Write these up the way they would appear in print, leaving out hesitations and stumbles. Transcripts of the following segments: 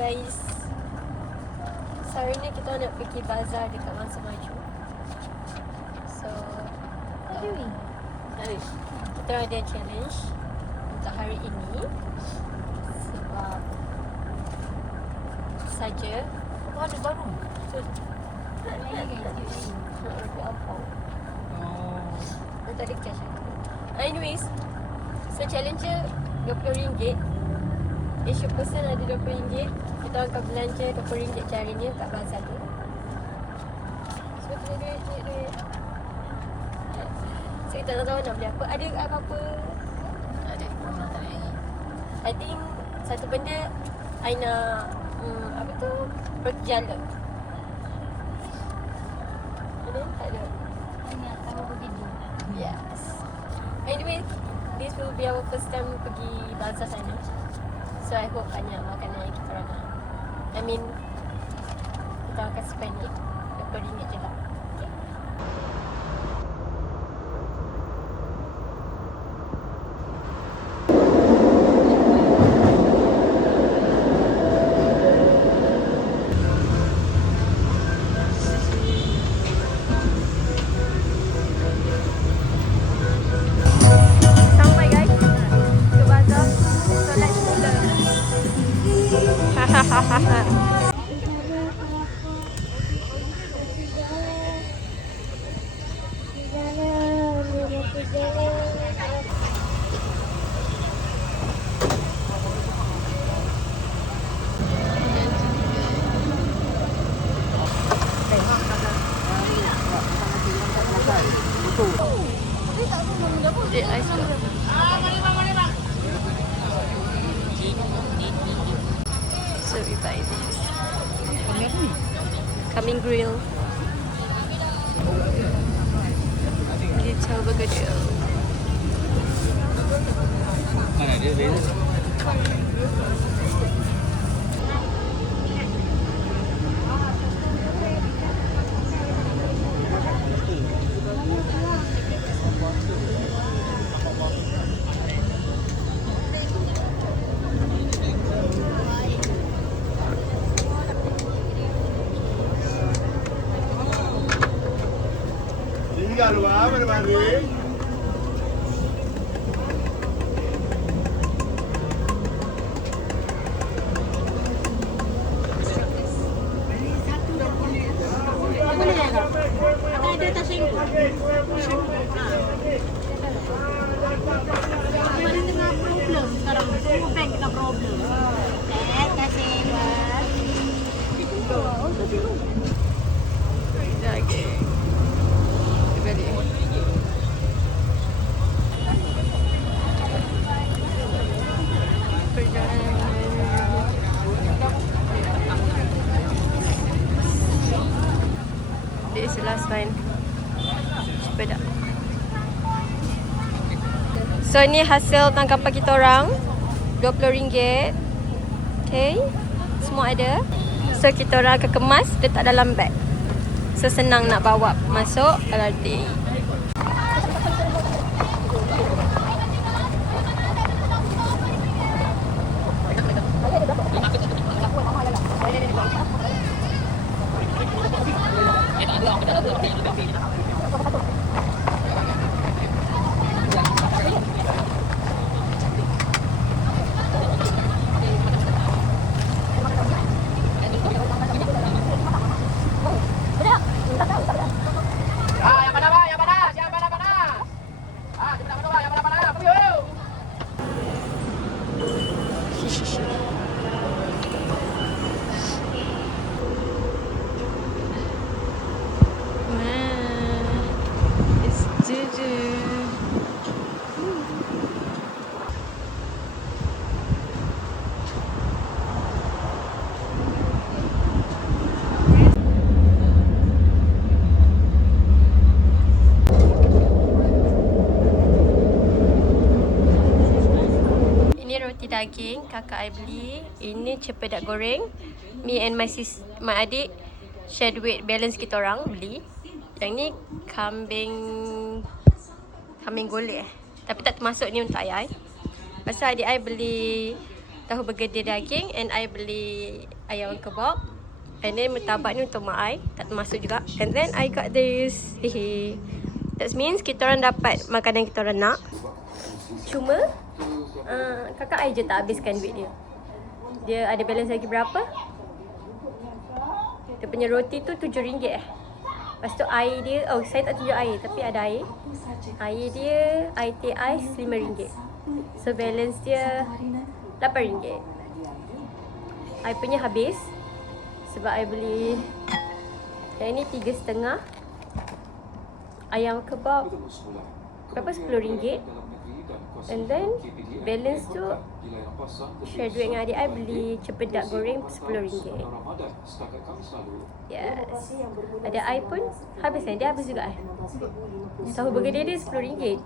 guys. So hari ni kita nak pergi bazar dekat Mangsa Maju. So kita ada challenge untuk hari ini. Sebab saja ada baru. Tak ada cash aku. Anyways, so challenge RM20. Each person ada RM20. Kita akan belanja RM20 hari ni kat bazar tu. So duit. So kita tak tahu nak beli apa. Ada apa-apa? Tak ada. Orang tak ada lagi. I think satu benda I nak apa tu? Roti jala. Ada? Tak ada. Ingat tahu begitu. Yes. Anyway, this will be our first time pergi bazar sana. So I hope banyak makanan yang kita orang nak. I mean, kita akan spend RM20 je lah. Okay. Sampai guys ke bazar. So let's mula. Hahaha. Ice cream. So we buy this. Coming grill. Little burger grill. Mana dia beza? Tinggal wah mari. Ada tak singgung? Mana tengah problem sekarang? Semua bank kena problem. Kasih buat. Daging. Balik. This is the last line. Cepat dah. So ni hasil tangkapan kita orang. RM20. Okay. Semua ada. So kita orang akan kemas letak dalam beg. So senang nak bawa masuk LRT. Daging kakak I beli. Ini cempedak goreng. Me and my adik share duit balance kita orang beli. Yang ni kambing golek Tapi tak termasuk ni untuk ayah. Pasal adik I beli tahu bergedil daging, and I beli ayam kebab. And then murtabak ni untuk mak I, tak termasuk juga. And then I got this. Hehe. That means kita orang dapat makanan kita orang nak. Cuma kakak I je tak habiskan duit dia. Dia ada balance lagi berapa? Dia punya roti tu RM7 Lepas tu air dia, oh saya tak tunjuk air tapi ada air. Air dia, air teh ais RM5. So balance dia RM8. I punya habis sebab I beli yang ni 3,5. Ayam kebab berapa? RM10. And then balance tu share duit dengan adik I beli cempedak goreng RM10. Yes. Ada I pun habis kan? Dia habis juga tahu bergedil dia RM10.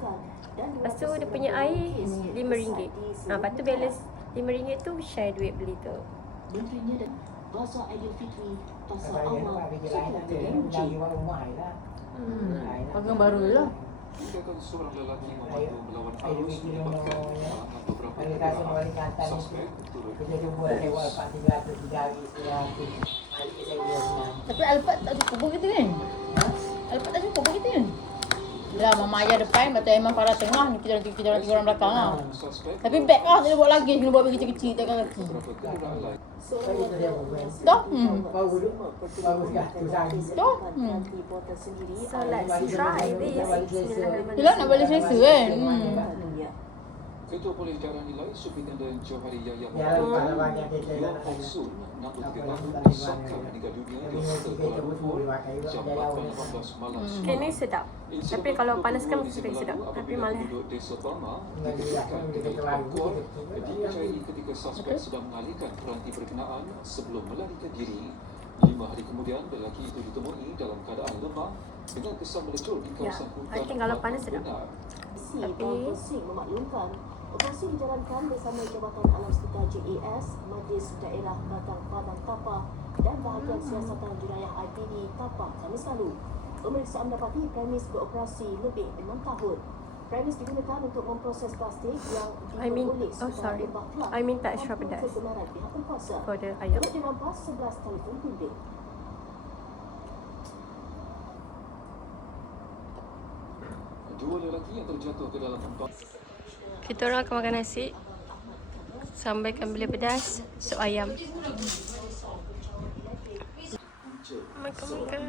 Lepas tu dia punya air RM5. Lepas tu balance RM5 tu share duit beli tu. Bazar Aidilfitri Pasar Awal Sukuk Gerinci. Pegang baru je lah. Tindakan seorang lelaki membantu melawan arus menyebabkan kehilangan beberapa kenderaan. Suspek turut Tapi Alphard tak cukup begitu kan? Alphard tak cukup begitu kan? Dah Mama Ayah depan, Batu Aiman Farah tengah, ni kita orang tiga orang belakang lah. Tapi back lah, tak boleh buat lagi, kena buat bagi kecil-kecil, takkan kaki. Dah? Dah? So let's try this. Yelah nak balik selesa kan? Ketua Polis Darah Nilai Supritenden Johari Yahya Yuan Hongsun 63 tahun disahkan meninggal dunia di Hotel Kuala Lumpur jam 8.18 malam semalam. Okay, ni sedap. Tapi kalau panaskan mesti lagi sedap. Tapi malah. Penduduk Desa Bama diberikan dengan alkohol dipercayai ketika suspek sedang mengalihkan peranti berkenaan sebelum melarikan diri. 5 hari kemudian, lelaki itu ditemui dalam keadaan lemah dengan kesan melecur di kawasan hutan. I think kalau panas sedap. Tapi memaklumkan operasi dijalankan bersama Jabatan Alam Sekitar JAS, Majlis Daerah Batang Padang Tapah dan Bahagian Siasatan Jenayah IPD Tapah Khamis lalu. Pemeriksaan mendapati premis beroperasi lebih 6 tahun. Premis digunakan untuk memproses plastik yang diperoleh sekitar lembah kelab. I minta extra pedas kebenaran pihak berkuasa. for the ayam. Turut dirampas 11 telefon bimbit. Dua lelaki yang terjatuh ke dalam empat. Kita orang akan makan nasi, sambal ikan bilis pedas, sup ayam. Makan-makan.